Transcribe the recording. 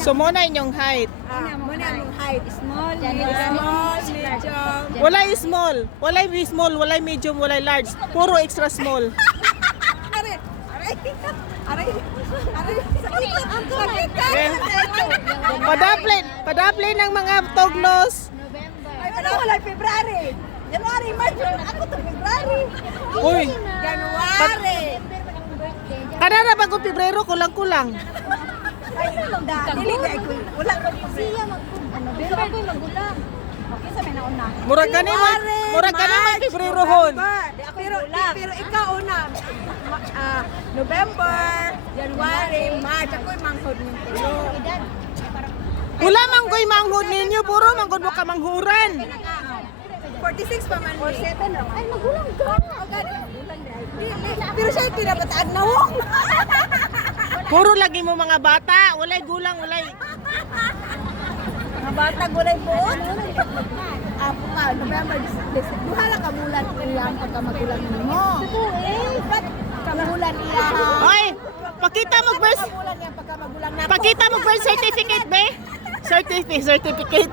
So mo na inyong height. Muna ang height. Small, medium. Walay small, walay small, walay medium, walay large. Puro extra small. Aray! Aray! Aray! Aray! Sakit ka! Padaplay ng mga tognos. Ay, ano wala? February! January, March! Ako to February! Uy, January! kanara bago Pebrero, kulang-kulang. Ay, dili ka ko. Wala ko Siya November ko magulang. Okay, sa may nauna. Murag kani man Pebrero hon. Pero ikaw una. November, January, March. Ako'y manghod ng tulo. Wala man ko'y manghud ninyo, puro manghud mo ka manghuran. 46 pa man. 47 naman. Ay, magulang ka. Pero siya pinabataan na wong. Puro lagi mo mga bata, walay gulang, walay. Mga bata gulay buot. Apo ka, November, December. Duhala ka bulan ilang pagka magulang mo. Ba't kamulan iya? Oy, pakita mo birth, Kamulan niya pagka magulang na. pakita mo birth certificate be. Certificate.